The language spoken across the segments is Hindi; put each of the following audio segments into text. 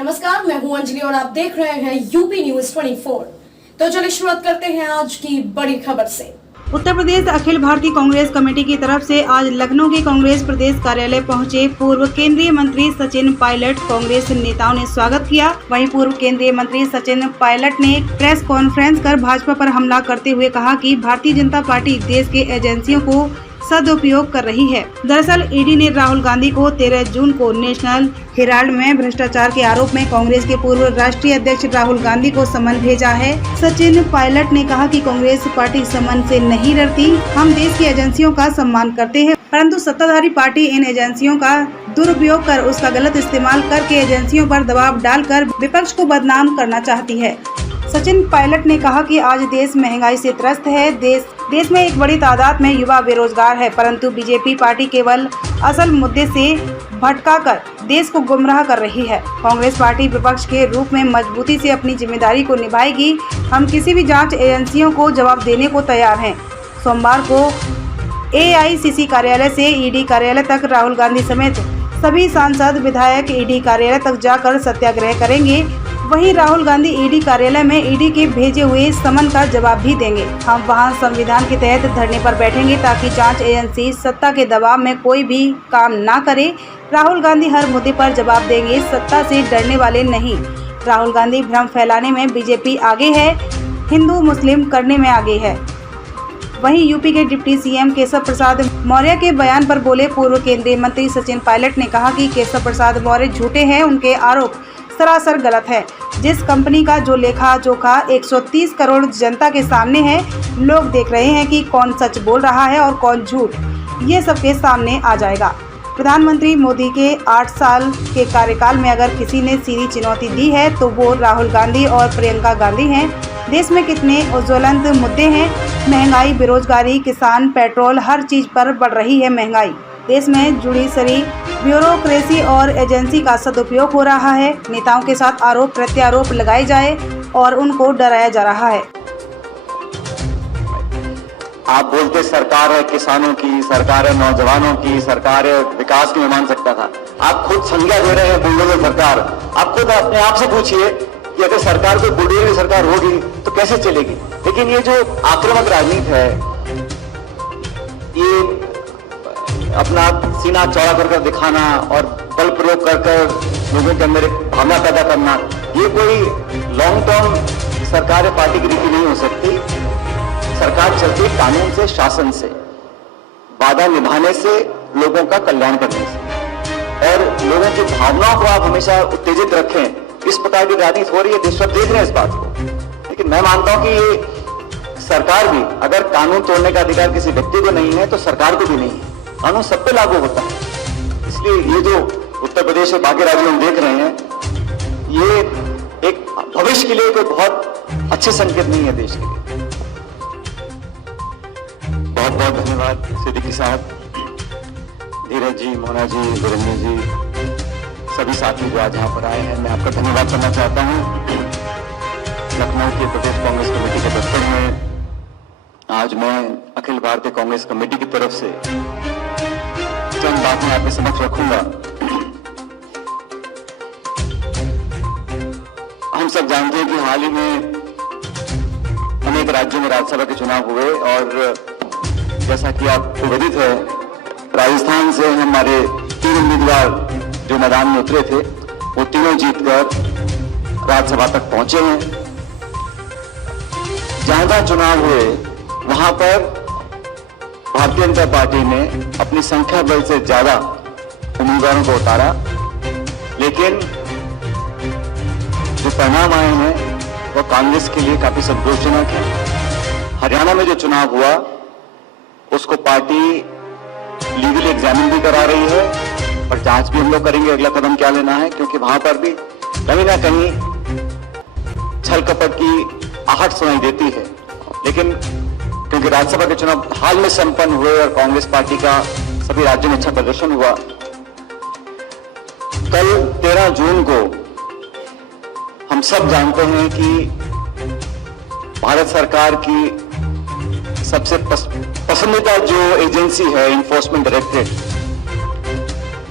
नमस्कार, मैं हूं अंजलि और आप देख रहे हैं यूपी न्यूज 24। तो चलिए शुरुआत करते हैं आज की बड़ी खबर से। उत्तर प्रदेश अखिल भारतीय कांग्रेस कमेटी की तरफ से आज लखनऊ के कांग्रेस प्रदेश कार्यालय पहुंचे पूर्व केंद्रीय मंत्री सचिन पायलट कांग्रेस नेताओं ने स्वागत किया। वहीं पूर्व केंद्रीय मंत्री सचिन पायलट ने प्रेस कॉन्फ्रेंस कर भाजपा पर हमला करते हुए कहा कि भारतीय जनता पार्टी देश के एजेंसियों को सदुपयोग कर रही है। दरअसल ईडी ने राहुल गांधी को 13 जून को नेशनल हेराल्ड में भ्रष्टाचार के आरोप में कांग्रेस के पूर्व राष्ट्रीय अध्यक्ष राहुल गांधी को समन भेजा है। सचिन पायलट ने कहा कि कांग्रेस पार्टी समन से नहीं डरती। हम देश की एजेंसियों का सम्मान करते हैं, परंतु सत्ताधारी पार्टी इन एजेंसियों का दुरुपयोग कर उसका गलत इस्तेमाल करके एजेंसियों पर दबाव डालकर विपक्ष को बदनाम करना चाहती है। सचिन पायलट ने कहा कि आज देश महंगाई से त्रस्त है। देश में एक बड़ी तादाद में युवा बेरोजगार है, परंतु बीजेपी पार्टी केवल असल मुद्दे से भटकाकर देश को गुमराह कर रही है। कांग्रेस पार्टी विपक्ष के रूप में मजबूती से अपनी जिम्मेदारी को निभाएगी। हम किसी भी जांच एजेंसियों को जवाब देने को तैयार हैं। सोमवार को एआईसीसी कार्यालय से ईडी कार्यालय तक राहुल गांधी समेत सभी सांसद विधायक ईडी कार्यालय तक जाकर सत्याग्रह करेंगे। वहीं राहुल गांधी ईडी कार्यालय में ईडी के भेजे हुए समन का जवाब भी देंगे। हम वहां संविधान के तहत धरने पर बैठेंगे ताकि जांच एजेंसी सत्ता के दबाव में कोई भी काम ना करे। राहुल गांधी हर मुद्दे पर जवाब देंगे, सत्ता से डरने वाले नहीं। राहुल गांधी भ्रम फैलाने में बीजेपी आगे है, हिंदू मुस्लिम करने में आगे है। वहीं यूपी के डिप्टी सीएम केशव प्रसाद मौर्य के बयान पर बोले पूर्व केंद्रीय मंत्री सचिन पायलट ने कहा कि केशव प्रसाद मौर्य झूठे हैं, उनके आरोप सरासर गलत है। जिस कंपनी का जो लेखा जोखा 130 करोड़ जनता के सामने है, लोग देख रहे हैं कि कौन सच बोल रहा है और कौन झूठ, ये सबके सामने आ जाएगा। प्रधानमंत्री मोदी के 8 साल के कार्यकाल में अगर किसी ने सीधी चुनौती दी है तो वो राहुल गांधी और प्रियंका गांधी हैं। देश में कितने ज्वलंत मुद्दे हैं, महंगाई, बेरोजगारी, किसान, पेट्रोल, हर चीज पर बढ़ रही है महंगाई। देश में जुडिशरी, ब्यूरोक्रेसी और एजेंसी का सदुपयोग हो रहा है। नेताओं के साथ आरोप प्रत्यारोप लगाए जाए और उनको डराया जा रहा है। आप बोलते सरकार है किसानों की, सरकार है नौजवानों की, सरकार है विकास की, मैं मान सकता था। आप खुद संज्ञा दे रहे हैं बुलडोजर सरकार। आप खुद अपने आप से पूछिए कि अगर सरकार कोई बुलडोजर सरकार होगी तो कैसे चलेगी। लेकिन ये जो आक्रामक राजनीति है, ये अपना सीना चौड़ा कर दिखाना और बल प्रयोग कर लोगों के अंदर एक भावना पैदा करना, ये कोई लॉन्ग टर्म सरकार या पार्टी की रीति नहीं हो सकती। सरकार चलती कानून से, शासन से, वादा निभाने से, लोगों का कल्याण करने से। और लोगों की भावनाओं को आप हमेशा उत्तेजित रखें। इस प्रकार की राजनीति हो रही है, देश देख रहे हैं इस बात को। लेकिन मैं मानता हूं कि ये सरकार भी, अगर कानून तोड़ने का अधिकार किसी व्यक्ति को नहीं है तो सरकार को भी नहीं है। कानून सब पे लागू होता है। इसलिए ये जो उत्तर प्रदेश और बाकी राज्यों में देख रहे हैं, ये एक भविष्य के लिए कोई बहुत अच्छे संकेत नहीं है देश के लिए। बहुत बहुत धन्यवाद सिद्दीकी साहब, धीरज जी, मोना जी, वीरेंद्र जी, सभी साथी जो आज यहाँ पर आए हैं। मैं आपका धन्यवाद करना चाहता हूँ। लखनऊ के प्रदेश कांग्रेस कमेटी के दफ्तर में आज मैं अखिल भारतीय कांग्रेस कमेटी की तरफ से चंद बातें आपके समक्ष रखूंगा। हम सब जानते हैं कि हाल ही में अनेक राज्यों में राज्यसभा के चुनाव हुए और जैसा कि आपको विदित है, राजस्थान से हमारे 3 उम्मीदवार जो मैदान में उतरे थे, वो तीनों जीतकर राज्यसभा तक पहुंचे हैं। जहां चुनाव हुए वहां पर भारतीय जनता पार्टी ने अपनी संख्या बल से ज्यादा उम्मीदवारों को उतारा, लेकिन जो परिणाम आए हैं वो कांग्रेस के लिए काफी संतोषजनक है। हरियाणा में जो चुनाव हुआ उसको पार्टी लीगली एग्जामिन भी करा रही है और जांच भी हम लोग करेंगे अगला कदम क्या लेना है, क्योंकि वहां पर भी कहीं ना कहीं छल कपट की आहट सुनाई देती है। लेकिन क्योंकि राज्यसभा के चुनाव हाल में संपन्न हुए और कांग्रेस पार्टी का सभी राज्यों में अच्छा प्रदर्शन हुआ, कल 13 जून को हम सब जानते हैं कि भारत सरकार की सबसे पसंदीदा जो एजेंसी है इन्फोर्समेंट डायरेक्टरेट,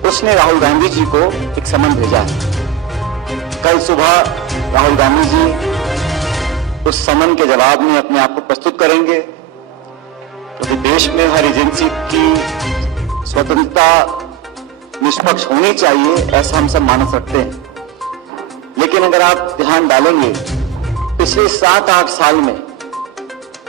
उसने राहुल गांधी जी को एक समन भेजा है। कल सुबह राहुल गांधी जी उस समन के जवाब में अपने आप को प्रस्तुत करेंगे, क्योंकि देश में हर एजेंसी की स्वतंत्रता निष्पक्ष होनी चाहिए, ऐसा हम सब मानस रखते हैं। लेकिन अगर आप ध्यान डालेंगे, पिछले 7-8 साल में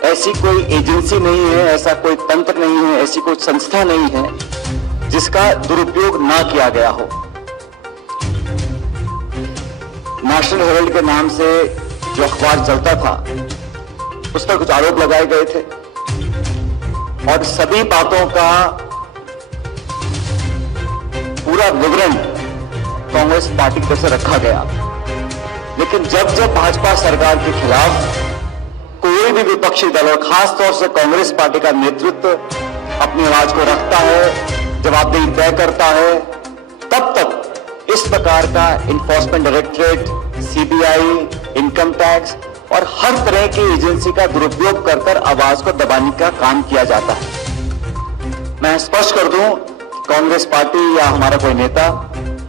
ऐसी कोई एजेंसी नहीं है, ऐसा कोई तंत्र नहीं है, ऐसी कोई संस्था नहीं है जिसका दुरुपयोग ना किया गया हो। नेशनल हेराल्ड के नाम से जो अखबार चलता था, उस पर कुछ आरोप लगाए गए थे और सभी बातों का पूरा विवरण कांग्रेस पार्टी की तरफ से रखा गया। लेकिन जब जब भाजपा सरकार के खिलाफ कोई भी विपक्षी दल और खासतौर से कांग्रेस पार्टी का नेतृत्व अपनी आवाज को रखता है, जवाबदेही तय करता है, तब तक इस प्रकार का enforcement directorate, CBI, income tax और हर तरह की एजेंसी का दुरुपयोग कर आवाज को दबाने का काम किया जाता है। मैं स्पष्ट कर दूं, कांग्रेस पार्टी या हमारा कोई नेता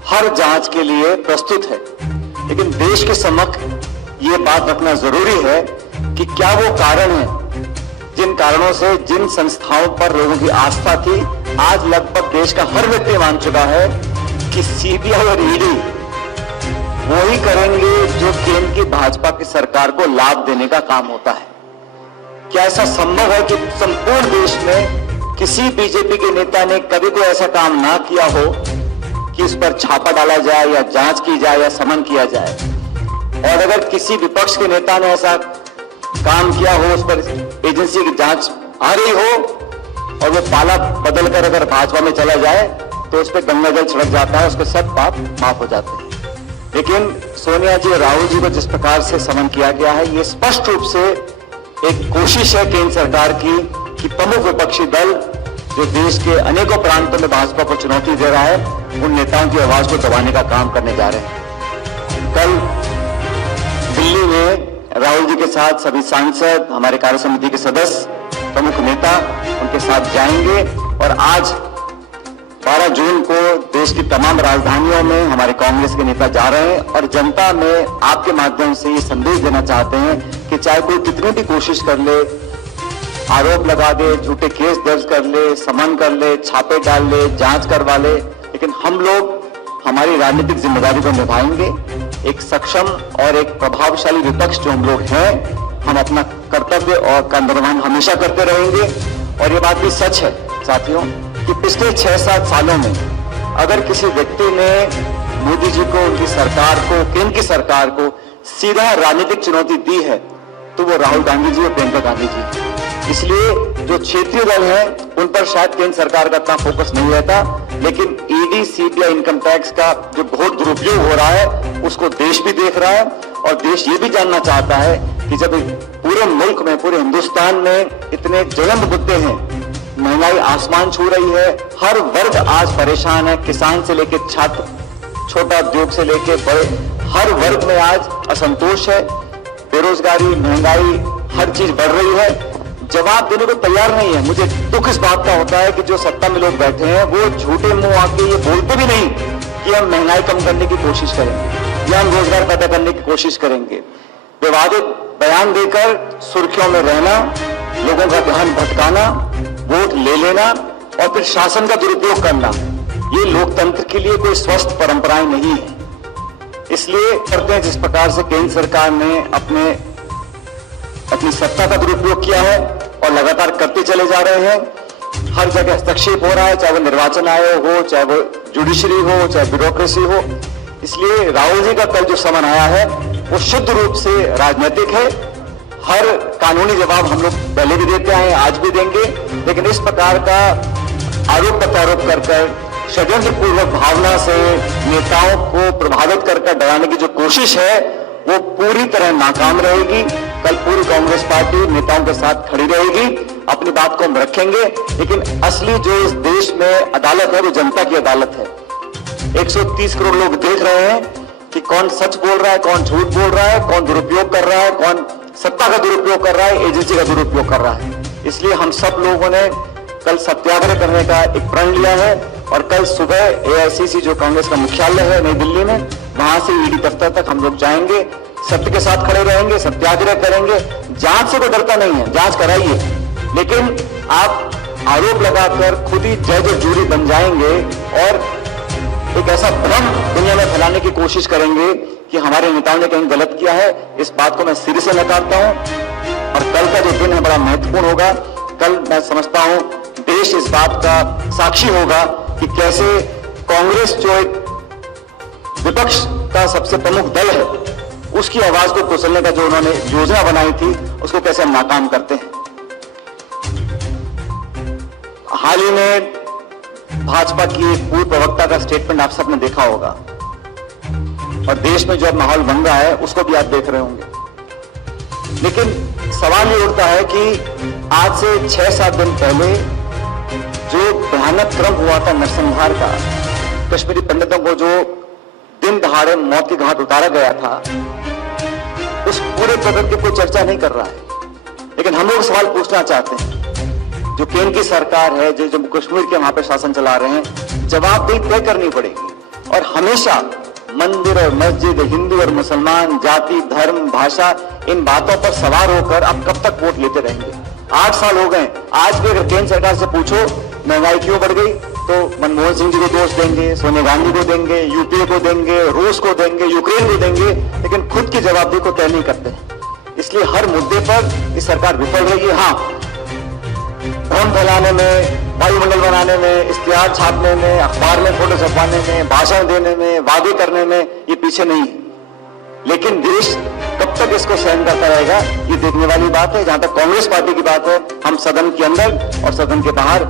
हर जांच के लिए प्रस्तुत है, लेकिन देश के समक्ष ये बात रखना जरूरी है कि क्या वो कारण है जिन कारणों से जिन संस्थाओं पर लोगों की आस्था थी, आज लगभग देश का हर व्यक्ति मान चुका है कि सीबीआई और ईडी वही करेंगे जो केंद्र की भाजपा की सरकार को लाभ देने का काम होता है। क्या ऐसा संभव है कि संपूर्ण देश में किसी बीजेपी के नेता ने कभी कोई ऐसा काम ना किया हो कि उस पर छापा डाला जाए या जांच की जाए या समन किया जाए? और अगर किसी विपक्ष के नेता ने ऐसा काम किया हो, उस पर एजेंसी की जांच आ रही हो और वो पाला बदलकर अगर भाजपा में चला जाए तो उस पर गंगा जल छिड़क जाता है, उसके सब पाप माफ हो जाते हैं। लेकिन सोनिया जी और राहुल जी को जिस प्रकार से समन किया गया है, ये स्पष्ट रूप से एक कोशिश है केंद्र सरकार की कि प्रमुख विपक्षी दल जो देश के अनेकों प्रांतों में भाजपा को चुनौती दे रहा है, उन नेताओं की आवाज को दबाने का काम करने जा रहे हैं। कल दिल्ली में राहुल जी के साथ सभी सांसद, हमारे कार्य समिति के सदस्य, प्रमुख नेता उनके साथ जाएंगे और आज 12 जून को देश की तमाम राजधानियों में हमारे कांग्रेस के नेता जा रहे हैं और जनता में आपके माध्यम से ये संदेश देना चाहते हैं कि चाहे कोई कितनी भी कोशिश कर ले, आरोप लगा दे, झूठे केस दर्ज कर ले, समन कर ले, छापे डाल ले, जांच करवा ले, लेकिन हम लोग हमारी राजनीतिक जिम्मेदारी को निभाएंगे। एक सक्षम और एक प्रभावशाली विपक्ष जो हम लोग हैं, हम अपना कर्तव्य और का निर्वहन हमेशा करते रहेंगे। और ये बात भी सच है साथियों कि पिछले 6-7 सालों में अगर किसी व्यक्ति ने मोदी जी को, उनकी सरकार को, केंद्र की सरकार को सीधा राजनीतिक चुनौती दी है तो वो राहुल गांधी जी और प्रियंका गांधी जी। इसलिए जो क्षेत्रीय दल हैं उन पर शायद केंद्र सरकार का इतना फोकस नहीं रहता, लेकिन ईडी, सीबीआई, इनकम टैक्स का जो बहुत दुरुपयोग हो रहा है उसको देश भी देख रहा है और देश ये भी जानना चाहता है कि जब पूरे मुल्क में, पूरे हिंदुस्तान में इतने ज्वलंत मुद्दे हैं, महंगाई आसमान छू रही है, हर वर्ग आज परेशान है, किसान से लेकर छात्र, छोटा उद्योग से लेकर बड़े, हर वर्ग में आज असंतोष है, बेरोजगारी, महंगाई, हर चीज बढ़ रही है, जवाब देने को तैयार नहीं है। मुझे दुख इस बात का होता है कि जो सत्ता में लोग बैठे हैं वो झूठे मुंह आके ये बोलते भी नहीं कि हम महंगाई कम करने की कोशिश करेंगे या हम रोजगार पैदा करने की कोशिश करेंगे। विवादित बयान देकर सुर्खियों में रहना, लोगों का ध्यान भटकाना, वोट ले लेना और फिर शासन का दुरुपयोग करना, ये लोकतंत्र के लिए कोई स्वस्थ परंपराएं नहीं है। इसलिए करते हैं जिस प्रकार से केंद्र सरकार ने अपनी सत्ता का दुरुपयोग किया है और लगातार करते चले जा रहे हैं। हर जगह हस्तक्षेप हो रहा है, चाहे वो निर्वाचन आयोग हो, चाहे वो जुडिशरी हो, चाहे ब्यूरोक्रेसी हो। इसलिए राहुल जी का कल जो समन आया है वो शुद्ध रूप से राजनीतिक है। हर कानूनी जवाब हम लोग पहले भी देते आए, आज भी देंगे, लेकिन इस प्रकार का आरोप प्रत्यारोप कर षड्यंत्र पूर्वक भावना से नेताओं को प्रभावित कर डराने की जो कोशिश है वो पूरी तरह नाकाम रहेगी। कल पूरी कांग्रेस पार्टी नेताओं के साथ खड़ी रहेगी, अपनी बात को हम रखेंगे, लेकिन असली जो इस देश में अदालत है वो जनता की अदालत है। 130 करोड़ लोग देख रहे हैं कि कौन सच बोल रहा है, कौन झूठ बोल रहा है, कौन दुरुपयोग कर रहा है, कौन सत्ता का दुरुपयोग कर रहा है, एजेंसी का दुरुपयोग कर रहा है। इसलिए हम सब लोगों ने कल सत्याग्रह करने का एक प्रण लिया है और कल सुबह एआईसीसी जो कांग्रेस का मुख्यालय है नई दिल्ली में, वहां से ईडी दफ्तर तक हम लोग जाएंगे, सत्य के साथ खड़े रहेंगे, सत्याग्रह करेंगे। जांच से कोई डरता नहीं है, जांच कराइए, लेकिन आप आरोप लगाकर खुद ही जज और जूरी बन जाएंगे और एक ऐसा भ्रम दुनिया में फैलाने की कोशिश करेंगे कि हमारे नेताओं ने कहीं गलत किया है। इस बात को मैं सिरे से नकारता हूं और कल का जो दिन है बड़ा महत्वपूर्ण होगा। कल मैं समझता हूं देश इस बात का साक्षी होगा कि कैसे कांग्रेस, जो एक विपक्ष का सबसे प्रमुख दल है, उसकी आवाज को कुचलने का जो उन्होंने योजना बनाई थी, उसको कैसे हम नाकाम करते हैं। हाल ही में भाजपा की एक पूर्व प्रवक्ता का स्टेटमेंट आप सबने देखा होगा और देश में जो अब माहौल बन रहा है उसको भी आप देख रहे होंगे। लेकिन सवाल ये उठता है कि आज से 6-7 दिन पहले जो भयानक क्रम हुआ था नरसंहार का, कश्मीरी पंडितों को जो दिन दहाड़े मौत के घाट उतारा गया था, उस पूरे प्रकरण की कोई चर्चा नहीं कर रहा है। लेकिन हम लोग सवाल पूछना चाहते हैं, जो केंद्र की सरकार है, जो जम्मू कश्मीर के वहां पर शासन चला रहे हैं, जवाबदेही तय करनी पड़ेगी। और हमेशा मंदिर और मस्जिद, हिंदू और मुसलमान, जाति, धर्म, भाषा, इन बातों पर सवार होकर आप कब तक वोट लेते रहेंगे? 8 साल हो गए। आज भी अगर केंद्र सरकार से पूछो महंगाई क्यों बढ़ गई, तो मनमोहन सिंह जी को दोष देंगे, सोनिया गांधी को देंगे, यूपीए को देंगे, रूस को देंगे, यूक्रेन को देंगे, लेकिन खुद की जवाबदेही को तय नहीं करते। इसलिए हर मुद्दे पर ये सरकार विफल रही है। हाँ, भ्रम फैलाने में, वायुमंडल बनाने में, इश्तिहार छापने में, अखबार में फोटो छपवाने में, भाषण देने में, वादे करने में ये पीछे नहीं है। लेकिन देश कब तक इसको सहन करता रहेगा, ये देखने वाली बात है। जहां तक कांग्रेस पार्टी की बात है, हम सदन के अंदर और सदन के बाहर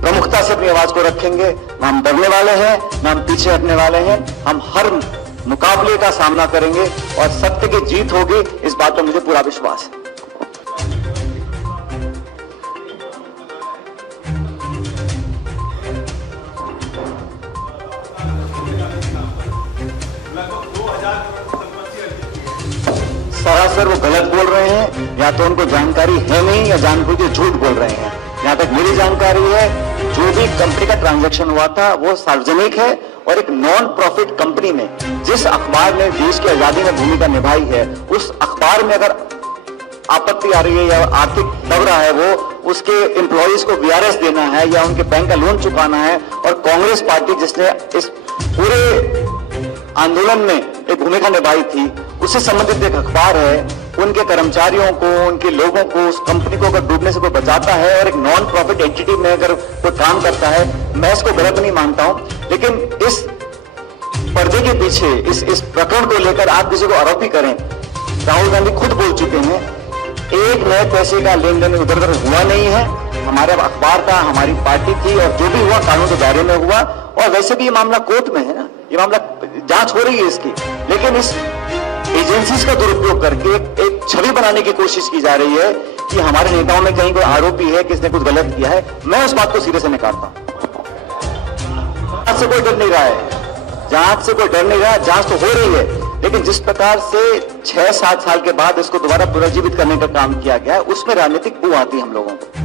प्रमुखता से अपनी आवाज को रखेंगे। ना हम डरने वाले हैं, ना हम पीछे हटने वाले हैं। हम हर मुकाबले का सामना करेंगे और सत्य की जीत होगी, इस बात पर मुझे पूरा विश्वास है। सरासर वो गलत बोल रहे हैं, या तो उनको जानकारी है नहीं या जानबूझ के झूठ बोल रहे हैं। जहां तक मेरी जानकारी है, जो भी कंपनी का ट्रांजैक्शन हुआ था वो सार्वजनिक है और एक नॉन प्रॉफिट कंपनी में, जिस अखबार ने देश की आजादी में भूमिका निभाई है, उस अखबार में अगर आपत्ति आ रही है या आर्थिक दब रहा है, वो उसके एम्प्लॉइज को वीआरएस देना है या उनके बैंक का लोन चुकाना है, और कांग्रेस पार्टी जिसने इस पूरे आंदोलन में एक भूमिका निभाई थी, उससे संबंधित एक अखबार है, उनके कर्मचारियों को, उनके लोगों को, उस कंपनी को अगर डूबने से कोई बचाता है और एक नॉन प्रॉफिट एंटिटी में अगर कोई काम करता है, मैं इसको गलत नहीं मानता हूं। लेकिन इस पर्दे के पीछे इस प्रकरण को लेकर आप किसी को आरोपी करें। राहुल गांधी खुद बोल चुके हैं, एक नए पैसे का लेन देन उधर उधर हुआ नहीं है। हमारा अखबार था, हमारी पार्टी थी, और जो भी हुआ कानून के दायरे में हुआ। और वैसे भी ये मामला कोर्ट में है ना, ये मामला जांच हो रही है इसकी। लेकिन इस एजेंसीज का दुरुपयोग करके एक छवि बनाने की कोशिश की जा रही है कि हमारे नेताओं में कहीं कोई आरोपी है, किसने कुछ गलत किया है। मैं उस बात को सिरे से नकारता हूं। जांच से कोई डर नहीं रहा है, जांच से कोई डर नहीं रहा, जांच तो हो रही है। लेकिन जिस प्रकार से 6-7 साल के बाद इसको दोबारा पुनर्जीवित करने का काम किया गया, उसमें राजनीतिक बू आती है हम लोगों को।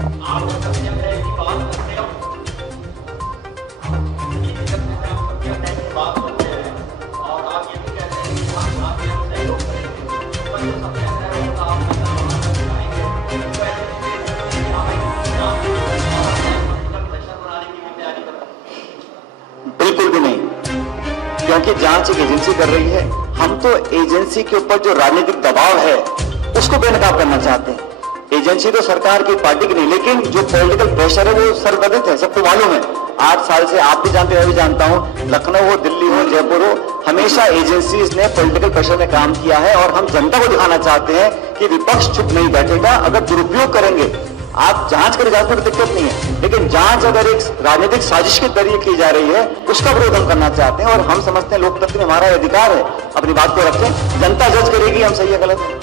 बिल्कुल भी नहीं, क्योंकि जांच एक एजेंसी कर रही है। हम तो एजेंसी के ऊपर जो राजनीतिक दबाव है उसको बेनकाब करना चाहते हैं। एजेंसी तो सरकार की, पार्टी की नहीं, लेकिन जो पॉलिटिकल प्रेशर है वो सर्वविदित है, सबको मालूम है। 8 साल से आप भी जानते हैं, मैं भी जानता हूं, लखनऊ हो, दिल्ली हो, जयपुर हो, हमेशा एजेंसीज ने पॉलिटिकल प्रेशर में काम किया है। और हम जनता को दिखाना चाहते हैं कि विपक्ष चुप नहीं बैठेगा। अगर दुरुपयोग करेंगे, आप जांच करें, जांच में दिक्कत नहीं है, लेकिन जांच अगर एक राजनीतिक साजिश के जरिए की जा रही है, उसका विरोध हम करना चाहते हैं। और हम समझते हैं लोकतंत्र में हमारा अधिकार है, अपनी बात को रखें, जनता जज करेगी हम सही है गलत है।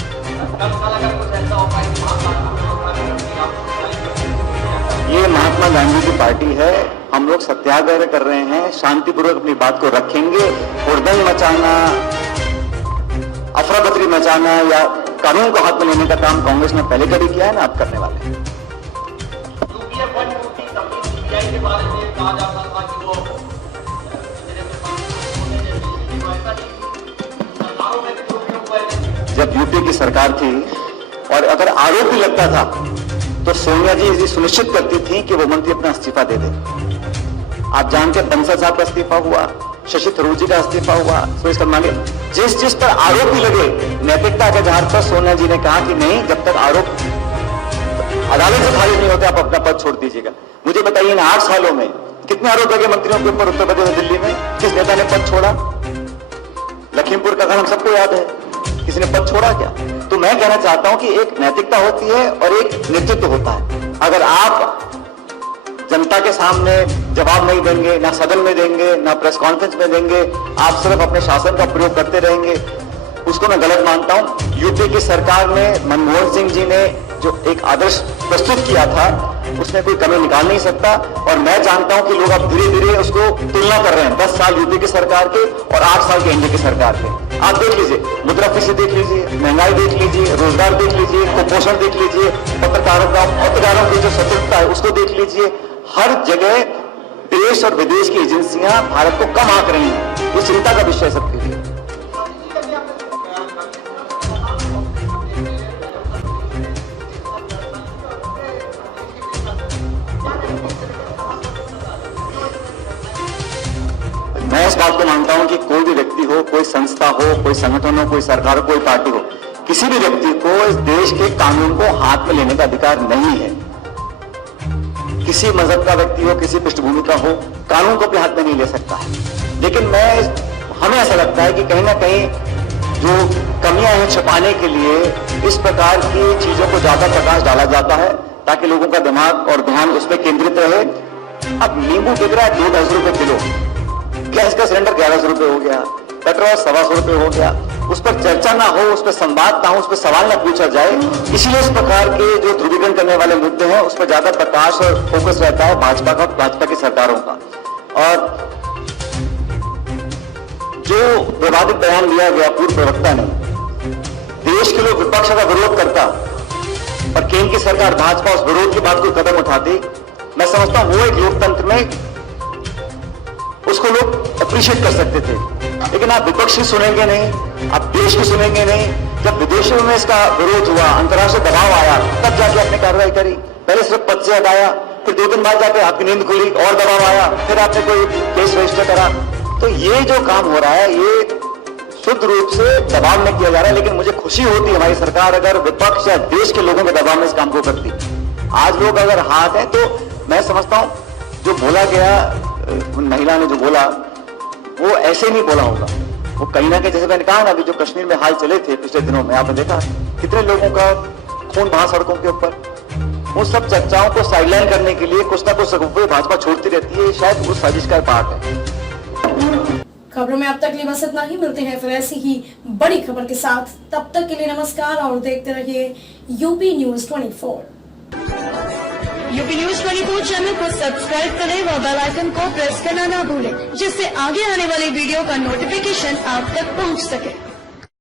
ये महात्मा गांधी की पार्टी है, हम लोग सत्याग्रह कर रहे हैं, शांतिपूर्वक अपनी बात को रखेंगे। हुड़दंग मचाना, अफरा तफरी मचाना या कानून को हाथ में लेने का काम कांग्रेस ने पहले कभी किया है ना, आप करने वाले हैं। कहा जाता था कि वो जब यूपी की सरकार थी और अगर आरोप भी लगता था तो सोनिया जी ये सुनिश्चित करती थी कि वो मंत्री अपना इस्तीफा दे दे। आप जानते हैं बंसल साहब का इस्तीफा हुआ, शशि थरूर जी का इस्तीफा हुआ, सुरेश खन्ना, जिस पर आरोप भी लगे नैतिकता के आधार पर सोनिया जी ने कहा कि नहीं, जब तक आरोप अदालत से खारिज नहीं होते आप अपना पद छोड़ दीजिएगा। मुझे बताइए इन 8 सालों में कितने आरोप लगे मंत्रियों के ऊपर उत्तर प्रदेश और दिल्ली में? किस नेता ने पद छोड़ा? लखीमपुर का हम सबको याद है, किसी ने पद छोड़ा क्या? तो मैं कहना चाहता हूं कि एक नैतिकता होती है और एक नेतृत्व होता है। अगर आप जनता के सामने जवाब नहीं देंगे, ना सदन में देंगे, ना प्रेस कॉन्फ्रेंस में देंगे, आप सिर्फ अपने शासन का प्रयोग करते रहेंगे, उसको मैं गलत मानता हूं। यूपी की सरकार में मनमोहन सिंह जी ने जो एक आदर्श प्रस्तुत किया था उसमें कोई कमी निकाल नहीं सकता, और मैं जानता हूं कि लोग अब धीरे धीरे उसको तुलना कर रहे हैं 10 साल यूपी की सरकार के और 8 साल के एनडीए की सरकार के। आप देख लीजिए, मुद्रास्फीति देख लीजिए, महंगाई देख लीजिए, रोजगार देख लीजिए, कुपोषण देख लीजिए, पत्रकारों की जो स्वतंत्रता है उसको देख लीजिए। हर जगह देश और विदेश की एजेंसियां भारत को कम आंक रही हैं। ये चिंता का विषय सबके लिए। मैं इस बात को मानता हूं कि कोई भी व्यक्ति हो, कोई संस्था हो, कोई संगठन हो, कोई सरकार हो, कोई पार्टी हो, किसी भी व्यक्ति को इस देश के कानून को हाथ में लेने का अधिकार नहीं है। किसी मजहब का व्यक्ति हो, किसी पृष्ठभूमि का हो, कानून को अपने हाथ में नहीं ले सकता है। लेकिन हमें ऐसा लगता है कि कहीं ना कहीं जो कमियां हैं छुपाने के लिए इस प्रकार की चीजों को ज्यादा प्रकाश डाला जाता है ताकि लोगों का दिमाग और ध्यान उस पर केंद्रित रहे। अब नींबू बिक रहा है 2-2.5 रुपए किलो, गैस का सिलेंडर 1100 रुपए हो गया, पेट्रोल 125 रुपए हो गया, उस पर चर्चा ना हो, उस पर संवाद ना हो, उस पर सवाल ना पूछा जाए। इसलिए इस प्रकार के जो ध्रुवीकरण करने वाले मुद्दे हैं उस पर ज्यादा प्रकाश और फोकस रहता है भाजपा का, भाजपा की सरकारों का। और जो विवादित बयान दिया गया पूर्व प्रवक्ता ने, देश के लोग विपक्ष का विरोध करता और केंद्र की सरकार भाजपा उस विरोध के बाद कोई कदम उठाती, मैं समझता हूं वो एक लोकतंत्र में उसको लोग अप्रिशिएट कर सकते थे। लेकिन आप विपक्ष की सुनेंगे नहीं, आप देश की सुनेंगे नहीं। जब विदेशों में इसका विरोध हुआ, अंतर्राष्ट्रीय दबाव आया, तब जाके आपने कार्रवाई करी। पहले सिर्फ पद से हटाया, फिर 2 दिन बाद जाके आपकी नींद खुली और दबाव आया, फिर आपने कोई केस रजिस्टर करा। तो ये जो काम हो रहा है ये शुद्ध रूप से दबाव में किया जा रहा है। लेकिन मुझे खुशी होती है हमारी सरकार अगर विपक्ष या देश के लोगों के दबाव में इस काम को करती। आज लोग अगर हाथ हैं तो मैं समझता हूं जो बोला गया, महिला ने जो बोला वो ऐसे नहीं बोला होगा। वो कहीं ना कहीं, जैसे मैंने कहा ना, अभी जो कश्मीर में हाल चले थे पिछले दिनों में, आपने देखा कितने लोगों का खून बहा सड़कों के ऊपर। उन सब चर्चाओं को साइडलाइन करने के लिए कुछ ना कुछ सगुफे भाजपा छोड़ती रहती है, शायद उस साजिश का पार्ट है। खबरों में अब तक लिए बस इतना ही। मिलते हैं फिर ऐसी ही बड़ी खबर के साथ, तब तक के लिए नमस्कार और देखते रहिए UP news 24। UP news 24 channel को सब्सक्राइब करें व बेल आइकन को प्रेस करना ना भूलें, जिससे आगे आने वाली वीडियो का नोटिफिकेशन आप तक पहुंच सके।